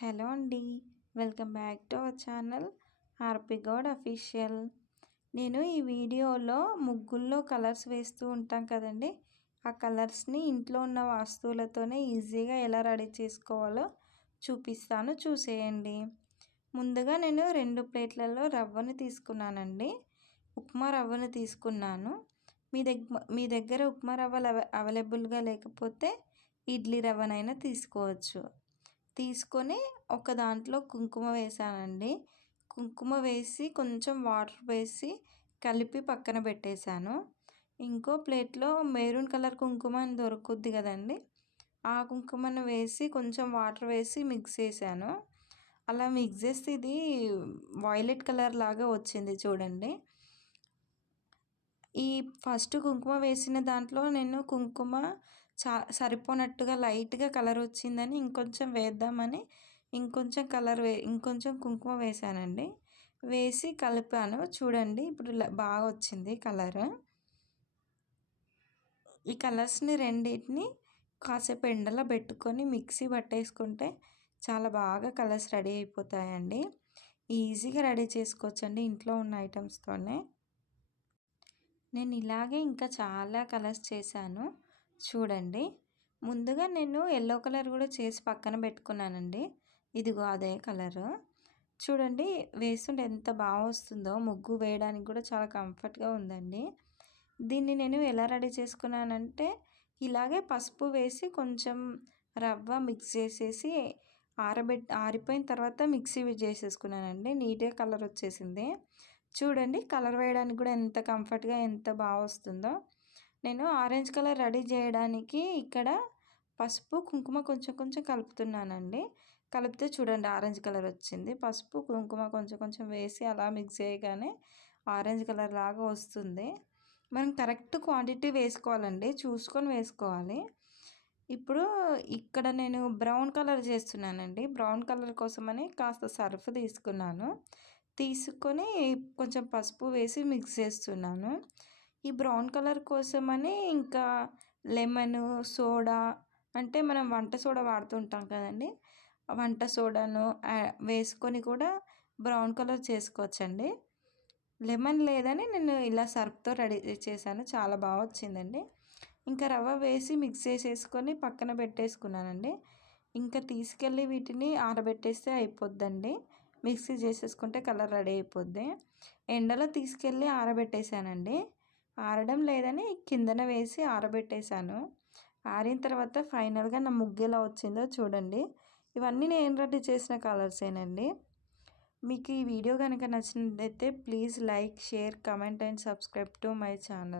Hello అండి. Welcome back to our channel RP Goud official. నేను ఈ వీడియోలో ముగ్గుల్లో కలర్స్ వేస్తూ ఉంటాం కదండి. ఆ కలర్స్ని ఇంట్లో ఉన్న వస్తువులతోనే ఈజీగా ఎలా రెడీ చేసుకోవాలో చూపిస్తాను, చూసేయండి. ముందుగా నేను 2 ప్లేట్లలో రవ్వని తీసుకున్నానండి. ఉప్మా రవ్వను తీసుకున్నాను. మీ దగ్గర ఉప్మా రవ్వలు అవైలబుల్గా లేకపోతే ఇడ్లీ రవ్వనైనా తీసుకోవచ్చు. తీసుకొని ఒక దాంట్లో కుంకుమ వేసానండి. కుంకుమ వేసి కొంచెం వాటర్ వేసి కలిపి పక్కన పెట్టేశాను. ఇంకో ప్లేట్లో మెరూన్ కలర్ కుంకుమ అని దొరుకుద్ది కదండి, ఆ కుంకుమను వేసి కొంచెం వాటర్ వేసి మిక్స్ చేశాను. అలా మిక్స్ చేస్తే ఇది వైలెట్ కలర్ లాగా వచ్చింది చూడండి. ఈ ఫస్ట్ కుంకుమ వేసిన దాంట్లో నేను కుంకుమ సరిపోనట్టుగా లైట్గా కలర్ వచ్చిందని ఇంకొంచెం వేద్దామని ఇంకొంచెం కుంకుమ వేసానండి. వేసి కలిపాను చూడండి. ఇప్పుడు బాగా వచ్చింది కలర్. ఈ కలర్స్ని రెండింటిని కాసేపు ఎండలో పెట్టుకొని మిక్సీ పట్టేసుకుంటే చాలా బాగా కలర్స్ రెడీ అయిపోతాయండి. ఈజీగా రెడీ చేసుకోవచ్చండి ఇంట్లో ఉన్న ఐటమ్స్తోనే. నేను ఇలాగే ఇంకా చాలా కలర్స్ చేశాను చూడండి. ముందుగా నేను ఎల్లో కలర్ కూడా చేసి పక్కన పెట్టుకున్నానండి. ఇదిగో అదే కలరు చూడండి. వేస్తుంటే ఎంత బాగా వస్తుందో, ముగ్గు వేయడానికి కూడా చాలా కంఫర్ట్గా ఉందండి. దీన్ని నేను ఎలా రెడీ చేసుకున్నానంటే, ఇలాగే పసుపు వేసి కొంచెం రవ్వ మిక్స్ చేసేసి ఆరిపోయిన తర్వాత మిక్సీ చేసేసుకున్నానండి. నీట్గా కలర్ వచ్చేసింది చూడండి. కలర్ వేయడానికి కూడా ఎంత కంఫర్ట్గా ఎంత బాగా వస్తుందో. నేను ఆరెంజ్ కలర్ రెడీ చేయడానికి ఇక్కడ పసుపు కుంకుమ కొంచెం కొంచెం కలుపుతున్నానండి. కలిపితే చూడండి ఆరెంజ్ కలర్ వచ్చింది. పసుపు కుంకుమ కొంచెం కొంచెం వేసి అలా మిక్స్ చేయగానే ఆరెంజ్ కలర్ లాగా వస్తుంది. మనం కరెక్ట్ క్వాంటిటీ వేసుకోవాలండి, చూసుకొని వేసుకోవాలి. ఇప్పుడు ఇక్కడ నేను బ్రౌన్ కలర్ చేస్తున్నానండి. బ్రౌన్ కలర్ కోసమని కాస్త సర్ఫ్ తీసుకొని కొంచెం పసుపు వేసి మిక్స్ చేస్తున్నాను. ఈ బ్రౌన్ కలర్ కోసమని ఇంకా లెమన్ సోడా, అంటే మనం వంట సోడా వాడుతుంటాం కదండి, వంట సోడాను వేసుకొని కూడా బ్రౌన్ కలర్ చేసుకోవచ్చండి. లెమన్ లేదని నేను ఇలా సర్ఫ్తో రెడీ చేశాను. చాలా బాగా వచ్చిందండి. ఇంకా రవ్వ వేసి మిక్స్ చేసేసుకొని పక్కన పెట్టేసుకున్నానండి. ఇంకా తీసుకెళ్ళి వీటిని ఆరబెట్టేస్తే అయిపోద్దండి. మిక్సీ చేసేసుకుంటే కలర్ రెడీ అయిపోద్ది. ఎండలో తీసుకెళ్ళి ఆరబెట్టేశానండి. ఆరడం లేదని కిందన వేసి ఆరబెట్టేశాను. ఆరిన తర్వాత ఫైనల్గా నా ముగ్గు ఎలా వచ్చిందో చూడండి. ఇవన్నీ నేను రెడీ చేసిన కలర్సేనండి. మీకు ఈ వీడియో కనుక నచ్చినట్లయితే please like, share, comment and subscribe to my channel.